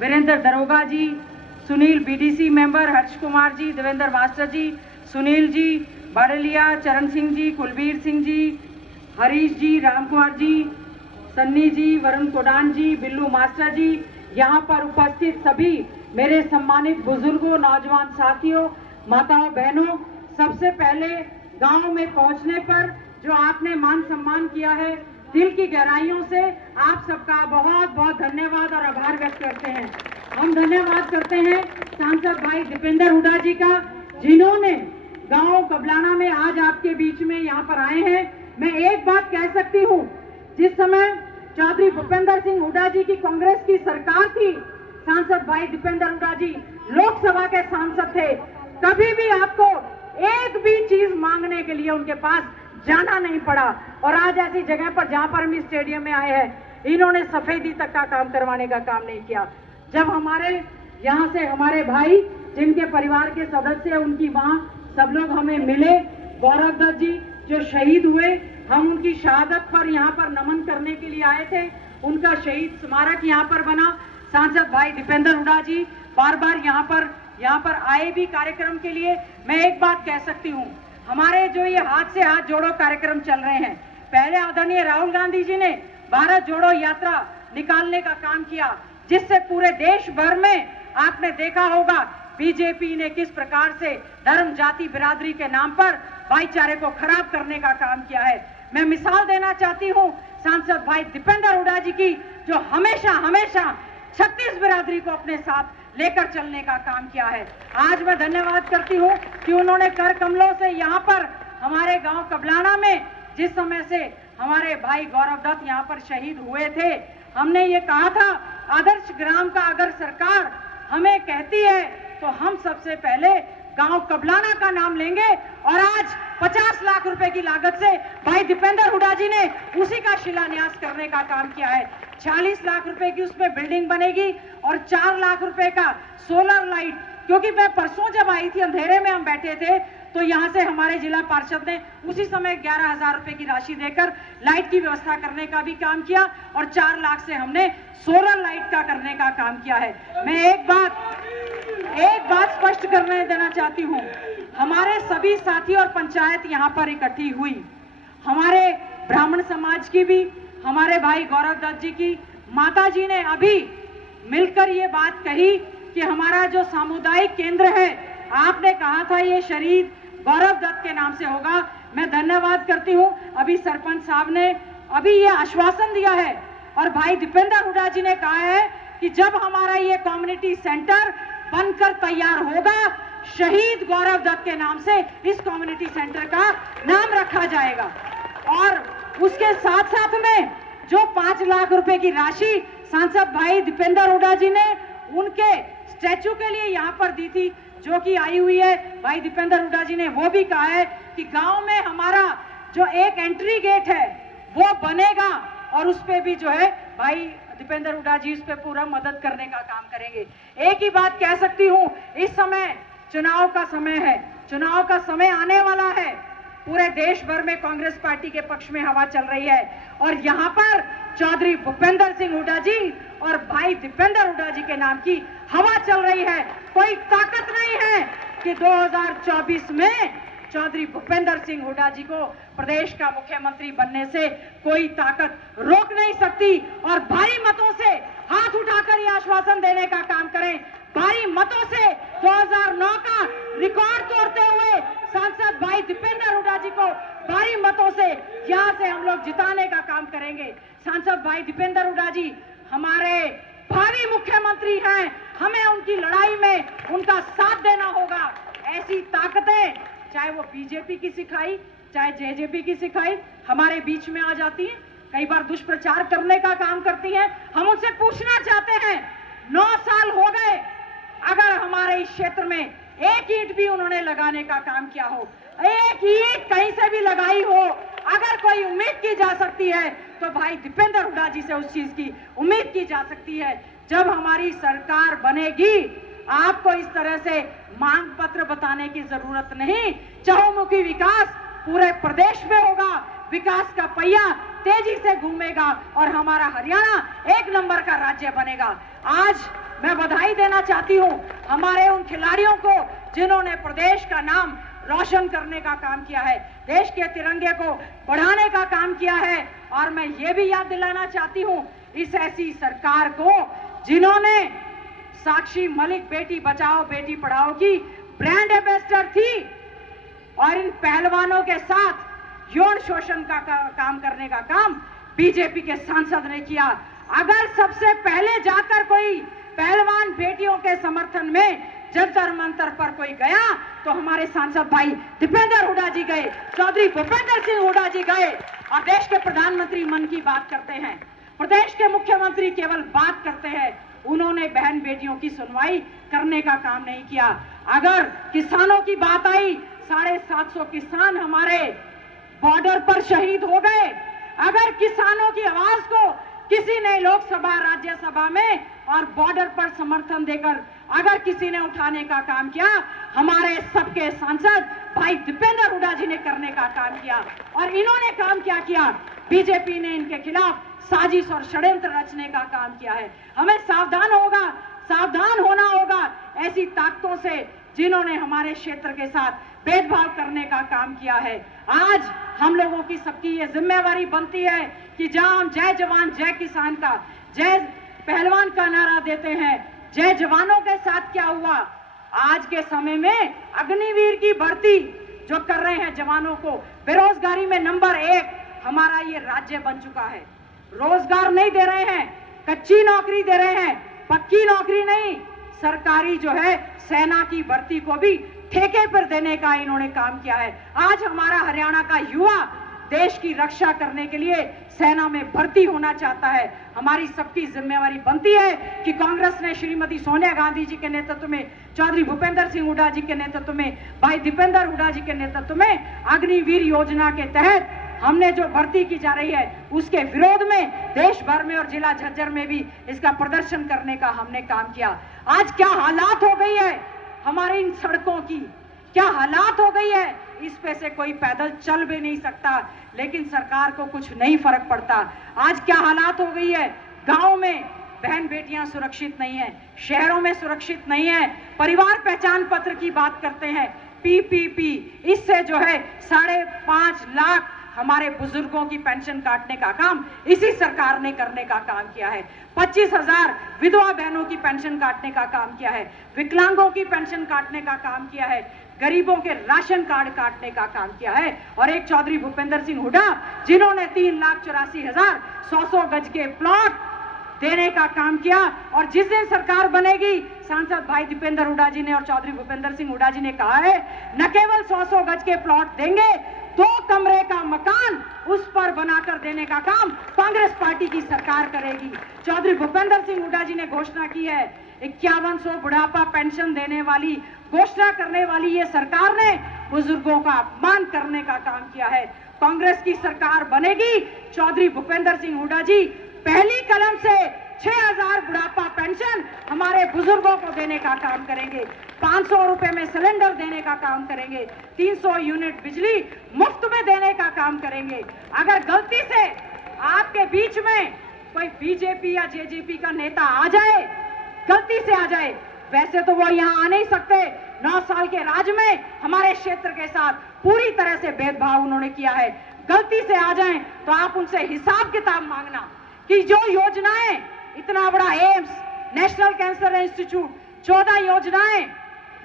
वीरेंद्र दरोगा जी, Sunil BDC member, Harsh Kumar ji, Devendra master जी, सुनील जी, बाडलिया, चरण सिंह जी, कुलबीर सिंह जी, हरीश जी, राम कुमार जी, सन्नी जी, Varun codon जी, Billu master जी, यहाँ पर उपस्थित सभी मेरे सम्मानित बुजुर्गों, नौजवान साथियों, माताओं, बहनों, सबसे पहले गांव में पहुंचने पर जो आपने मान सम्मान किया है, दिल की गहराइयों से आप सबका बहुत बहुत धन्यवाद और आभार व्यक्त करते हैं। हम धन्यवाद करते हैं सांसद भाई दीपेंद्र हुड्डा जी का, जिन्होंने गांव कबलाना में आज आपके बीच में यहाँ पर आए हैं। मैं एक बात कह सकती हूँ, जिस समय चौधरी भूपेंद्र सिंह हुड्डा जी की कांग्रेस की सरकार थी, सांसद भाई दीपेंद्र हुड्डा जी लोकसभा के सांसद थे, कभी भी आपको एक भी चीज मांगने के लिए उनके पास जाना नहीं पड़ा। और आज ऐसी जगह पर जहां पर हम इस स्टेडियम में आए हैं, इन्होंने सफेदी तक का काम करवाने का काम नहीं किया। जब हमारे यहाँ से हमारे भाई, जिनके परिवार के सदस्य, उनकी माँ, सब लोग हमें मिले, गौरव दत्त जी जो शहीद हुए, हम उनकी शहादत पर यहाँ पर नमन करने के लिए आए थे। उनका शहीद स्मारक यहाँ पर बना। सांसद भाई दीपेंद्र हुड्डा जी बार बार यहाँ पर आए भी कार्यक्रम के लिए। मैं एक बात कह सकती हूँ, हमारे जो ये हाथ से हाथ जोड़ो कार्यक्रम चल रहे हैं, पहले आदरणीय राहुल गांधी जी ने भारत जोड़ो यात्रा निकालने का काम किया, जिससे पूरे देश भर में आपने देखा होगा बीजेपी ने किस प्रकार से धर्म, जाति, बिरादरी के नाम पर भाईचारे को खराब करने का काम किया है। मैं मिसाल देना चाहती हूँ सांसद भाई दीपेंद्र हुड्डा जी की, जो हमेशा हमेशा 36 बिरादरी को अपने साथ लेकर चलने का काम किया है। आज मैं धन्यवाद करती हूँ कि उन्होंने कर कमलों से यहाँ पर हमारे गांव कबलाना में, जिस समय से हमारे भाई गौरव दत्त यहाँ पर शहीद हुए थे, हमने ये कहा था आदर्श ग्राम का अगर सरकार हमें कहती है तो हम सबसे पहले गांव कबलाना का नाम लेंगे। और आज 50 लाख रुपए की लागत से भाई दीपेंद्र हुड्डा जी ने उसी का शिलान्यास करने का काम किया है। 40 लाख रुपए की उसमें बिल्डिंग बनेगी और 4 लाख रुपए का सोलर लाइट, क्योंकि मैं परसों जब आई थी, अंधेरे में हम बैठे थे, तो यहाँ से हमारे जिला पार्षद ने उसी समय 11,000 रुपए की राशि देकर लाइट की व्यवस्था करने का भी काम किया और 4 लाख से हमने सोलर लाइट का करने का काम किया है। मैं एक बात स्पष्ट करने देना चाहती हूँ, हमारे सभी साथी और पंचायत यहाँ पर इकट्ठी हुई, हमारे ब्राह्मण समाज की भी, हमारे भाई गौरव दत्त जी की माता जी ने अभी मिलकर ये बात कही कि हमारा जो सामुदायिक केंद्र है, आपने कहा था ये शहीद गौरव दत्त के नाम से होगा। मैं धन्यवाद करती हूँ, अभी सरपंच साहब ने अभी ये आश्वासन दिया है और भाई दीपेंद्र हुड्डा जी ने कहा है कि जब हमारा ये कम्युनिटी सेंटर बनकर तैयार होगा, शहीद गौरव दत्त के नाम से इस कम्युनिटी सेंटर का नाम रखा जाएगा। और उसके साथ साथ में जो 5 लाख रुपए की राशि सांसद भाई दीपेंद्र हुड्डा जी ने उनके स्टैचू के लिए यहाँ पर दी थी, जो कि आई हुई है, भाई दीपेंद्र हुड्डा जी ने वो भी कहा है कि गांव में हमारा जो एक एंट्री गेट है वो बनेगा और उस पे भी जो है भाई दीपेंद्र हुड्डा जी उस पे पूरा मदद करने का काम करेंगे। एक ही बात कह सकती हूँ, इस समय चुनाव का समय है, चुनाव का समय आने वाला है, पूरे देश भर में कांग्रेस पार्टी के पक्ष में हवा चल रही है और यहाँ पर चौधरी भूपेंद्र सिंह हुड्डा जी और भाई दीपेंद्र हुड्डा जी के नाम की हवा चल रही है। कोई ताकत नहीं है कि 2024 में चौधरी भूपेंद्र सिंह हुड्डा जी को प्रदेश का मुख्यमंत्री बनने से कोई ताकत रोक नहीं सकती। और भारी मतों से हाथ उठाकर ये आश्वासन देने का काम करें, भारी मतों से 2009 का रिकॉर्ड तोड़ते हुए सांसद भाई दीपेंद्र हुड्डा जी को भारी मतों से यहाँ से हम लोग जिताने का काम करेंगे। सांसद भाई दीपेंद्र हुड्डा जी हमारे भावी मुख्यमंत्री हैं, हमें उनकी लड़ाई में उनका साथ देना होगा। ऐसी ताकतें चाहे वो बीजेपी की सिखाई चाहे जेजेपी की सिखाई हमारे बीच में आ जाती हैं, कई बार दुष्प्रचार करने का काम करती हैं। हम उनसे पूछना चाहते हैं, 9 साल हो गए, अगर हमारे इस क्षेत्र में एक ईंट भी उन्होंने लगाने का काम किया हो, एक ईंट कहीं से भी लगाई हो, अगर कोई उम्मीद की जा सकती है तो भाई दीपेंद्र हुड्डा जी से उस चीज की उम्मीद की जा सकती है। जब हमारी सरकार बनेगी, आपको इस तरह से मांग पत्र बताने की जरूरत नहीं, चहुमुखी विकास पूरे प्रदेश में होगा, विकास का पहिया तेजी से घूमेगा और हमारा हरियाणा 1 नंबर का राज्य बनेगा। आज मैं बधाई देना चाहती हूं हमारे उन खिलाड़ियों को जिन्होंने प्रदेश का नाम रोशन करने का काम किया है, देश के तिरंगे को बढ़ाने का काम किया है। और मैं ये भी याद दिलाना चाहती हूं इस ऐसी सरकार को जिन्होंने साक्षी मलिक बेटी बचाओ बेटी पढ़ाओ की ब्रांड एम्बेसडर थी और इन पहलवानों के साथ यौन शोषण का काम करने का काम बीजेपी के सांसद ने किया। अगर सबसे पहले जाकर कोई पहलवान बेटियों के समर्थन में जंतर मंतर पर कोई गया तो हमारे सांसद भाई दीपेंद्र हुड्डा जी गए, चौधरी भूपेंद्र सिंह हुड्डा जी गए। और देश के प्रधानमंत्री मन की बात करते हैं, प्रदेश के मुख्यमंत्री केवल बात करते हैं, उन्होंने बहन बेटियों की सुनवाई करने का काम नहीं किया। अगर किसानों की बात आई, 750 किसान हमारे बॉर्डर पर शहीद हो गए। अगर किसानों की आवाज को किसी ने लोकसभा राज्यसभा में और बॉर्डर पर समर्थन देकर अगर किसी ने उठाने का काम किया, हमारे सबके सांसद भाई दीपेंद्र हुड्डा जी ने करने का काम किया। और इन्होंने काम क्या किया, बीजेपी ने इनके खिलाफ साजिश और षड्यंत्र रचने का काम किया है। हमें सावधान होना होगा ऐसी ताकतों से जिन्होंने हमारे क्षेत्र के साथ भेदभाव करने का काम किया है। आज हम लोगों की सबकी ये जिम्मेवारी बनती है कि जहां हम जय जवान जय किसान का, जय पहलवान का नारा देते हैं, जय जवानों के साथ क्या हुआ, आज के समय में अग्निवीर की भर्ती जो कर रहे हैं जवानों को, बेरोजगारी में नंबर 1 हमारा ये राज्य बन चुका है। रोजगार नहीं दे रहे हैं, कच्ची नौकरी दे रहे हैं, पक्की नौकरी नहीं, सरकारी जो है सेना की भर्ती को भी ठेके पर देने का इन्होंने काम किया है। आज हमारा हरियाणा का युवा देश की रक्षा करने के लिए सेना में भर्ती होना चाहता है। हमारी सबकी जिम्मेवारी बनती है कि कांग्रेस ने श्रीमती सोनिया गांधी जी के नेतृत्व में, चौधरी भूपेंद्र सिंह हुड्डा जी के नेतृत्व में, भाई दीपेंद्र हुड्डा जी के नेतृत्व में अग्निवीर योजना के तहत हमने जो भर्ती की जा रही है उसके विरोध में देश भर में और जिला झज्जर में भी इसका प्रदर्शन करने का हमने काम किया। आज क्या हालात हो गई है हमारी इन सड़कों की, क्या हालात हो गई है, इस पे से कोई पैदल चल भी नहीं सकता, लेकिन सरकार को कुछ नहीं फर्क पड़ता। आज क्या हालात हो गई है, गांव में बहन बेटियां सुरक्षित नहीं है, शहरों में सुरक्षित नहीं है। परिवार पहचान पत्र की बात करते हैं, पीपीपी, इससे जो है 5.5 लाख हमारे बुजुर्गों की पेंशन काटने का काम इसी सरकार ने करने का काम किया है। 25,000 विधवा बहनों की पेंशन काटने का काम किया है, विकलांगों की पेंशन काटने का काम किया है, गरीबों के राशन कार्ड काटने का काम किया है। और एक चौधरी भूपेंद्र सिंह हुड्डा जिन्होंने 3,84,000 100 गज के प्लॉट देने का काम किया। और जिस दिन सरकार बनेगी, सांसद भाई दीपेंद्र हुड्डा जी ने और चौधरी भूपेंद्र सिंह हुड्डा जी ने कहा है न केवल 100 गज के प्लॉट देंगे, 2 कमरे का मकान उस पर बनाकर देने का काम कांग्रेस पार्टी की सरकार करेगी। चौधरी भूपेंद्र सिंह हुड्डा जी ने घोषणा की है 5100 बुढ़ापा पेंशन देने वाली घोषणा करने वाली ये सरकार ने बुजुर्गों का अपमान करने का काम किया है। कांग्रेस की सरकार बनेगी, चौधरी भूपेंद्र सिंह हुड्डा जी पहली कलम से 6,000 बुढ़ापा पेंशन हमारे बुजुर्गों को देने का काम करेंगे, 500 रुपए में सिलेंडर देने का काम करेंगे, 300 यूनिट बिजली मुफ्त में देने का काम करेंगे। अगर गलती से आपके बीच में कोई बीजेपी या जेजेपी का नेता आ जाए, गलती से आ जाए, वैसे तो वो यहाँ आ नहीं सकते, 9 साल के राज में हमारे क्षेत्र के साथ पूरी तरह से भेदभाव उन्होंने किया है, गलती से आ जाएं तो आप उनसे हिसाब किताब मांगना कि जो योजनाएं, इतना बड़ा एम्स, नेशनल कैंसर इंस्टीट्यूट, 14 योजनाएं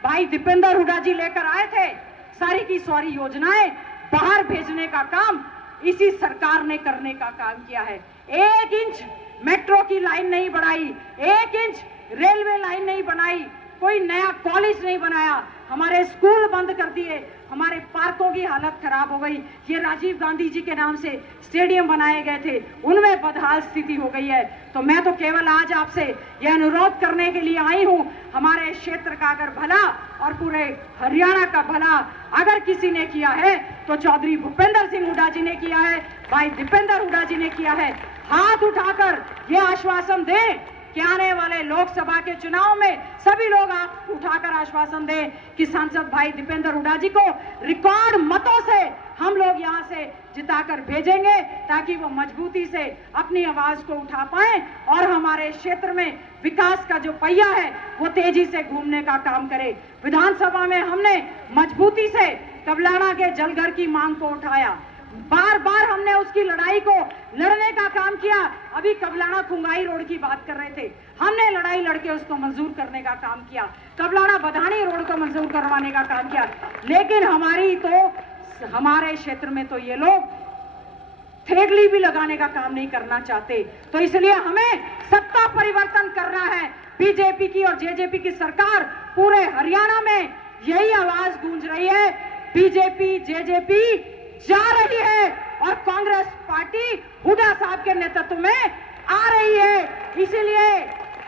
भाई दीपेंद्र हुड्डा जी लेकर आए थे, सारी की सारी योजनाएं बाहर भेजने का काम इसी सरकार ने करने का काम किया है। 1 इंच मेट्रो की लाइन नहीं बढ़ाई, 1 इंच रेलवे लाइन नहीं बनाई, कोई नया कॉलेज नहीं बनाया, हमारे स्कूल बंद कर दिए, हमारे पार्कों की हालत खराब हो गई। ये राजीव गांधी जी के नाम से स्टेडियम बनाए गए थे, उनमें बदहाल स्थिति हो गई है। तो मैं तो केवल आज आपसे यह अनुरोध करने के लिए आई हूं, हमारे क्षेत्र का अगर भला और पूरे हरियाणा का भला अगर किसी ने किया है तो चौधरी भूपेंद्र सिंह हुड्डा जी ने किया है, भाई दीपेंद्र हुड्डा जी ने किया है। हाथ उठाकर यह आश्वासन दें कि आने वाले लोकसभा के चुनाव में सभी लोग आप उठाकर आश्वासन दें कि सांसद भाई दीपेंद्र हुड्डा जी को रिकॉर्ड मतों से हम लोग यहां से जिताकर भेजेंगे, ताकि वो मजबूती से अपनी आवाज को उठा पाए और हमारे क्षेत्र में विकास का जो पहिया है वो तेजी से घूमने का काम करे। विधानसभा में हमने मजबूती से कबलाना के जलघर की मांग को उठाया, बार बार हमने उसकी लड़ाई को लड़ने का काम किया। अभी कबलाना खुंगाई रोड की बात कर रहे थे, हमने लड़ाई लड़के उसको मंजूर करने का काम किया, कबलाना बधानी रोड को मंजूर करवाने का काम किया। लेकिन हमारे क्षेत्र में तो ये लोग थेगली भी लगाने का काम नहीं करना चाहते। तो इसलिए हमें सत्ता परिवर्तन करना है। बीजेपी की और जेजेपी की सरकार पूरे हरियाणा में यही आवाज गूंज रही है, बीजेपी जेजेपी जा रही है और कांग्रेस पार्टी हुड्डा साहब के नेतृत्व में आ रही है। इसीलिए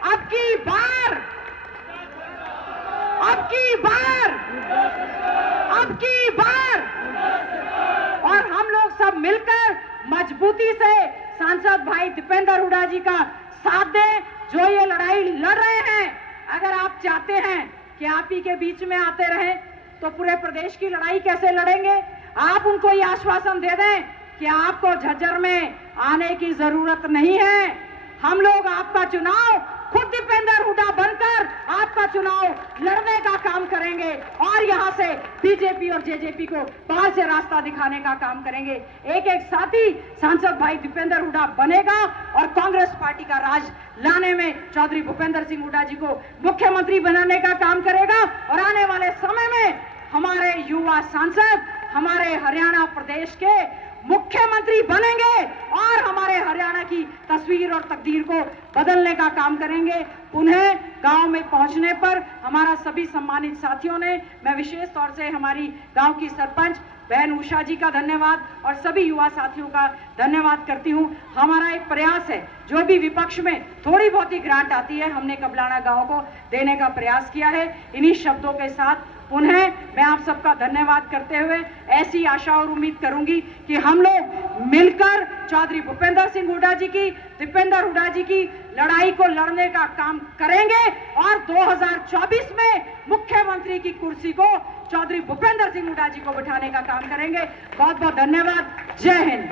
अब की बार और हम लोग सब मिलकर मजबूती से सांसद भाई दीपेंद्र हुड्डा जी का साथ दें, जो ये लड़ाई लड़ रहे हैं। अगर आप चाहते हैं कि आप ही के बीच में आते रहें तो पूरे प्रदेश की लड़ाई कैसे लड़ेंगे? आप उनको ये आश्वासन दे दें कि आपको झज्जर में आने की जरूरत नहीं है। हम लोग आपका चुनाव खुद दीपेंद्र हुड्डा बनकर आपका चुनाव लड़ने का काम करेंगे और यहां से बीजेपी और जेजेपी को बाहर से रास्ता दिखाने का काम करेंगे। एक एक साथी सांसद भाई दीपेंद्र हुड्डा बनेगा और कांग्रेस पार्टी का राज लाने में चौधरी भूपेंद्र सिंह हुड्डा जी को मुख्यमंत्री बनाने का काम करेगा। और आने वाले समय में हमारे युवा सांसद हमारे हरियाणा प्रदेश के मुख्यमंत्री बनेंगे और हमारे हरियाणा की तस्वीर और तकदीर को बदलने का काम करेंगे। पुनः गांव में पहुंचने पर हमारा सभी सम्मानित साथियों ने, मैं विशेष तौर से हमारी गांव की सरपंच बहन उषा जी का धन्यवाद और सभी युवा साथियों का धन्यवाद करती हूं। हमारा एक प्रयास है, जो भी विपक्ष में थोड़ी बहुत ही ग्रांट आती है, हमने कबलाना गांव को देने का प्रयास किया है। इन्हीं शब्दों के साथ पुनः मैं आप सबका धन्यवाद करते हुए ऐसी आशा और उम्मीद करूंगी कि हम लोग मिलकर चौधरी भूपेंद्र सिंह हुड्डा जी की, दीपेंद्र हुड्डा जी की लड़ाई को लड़ने का काम करेंगे और 2024 में मुख्यमंत्री की कुर्सी को चौधरी भूपेंद्र सिंह हुड्डा जी को बिठाने का काम करेंगे। बहुत बहुत धन्यवाद। जय हिंद।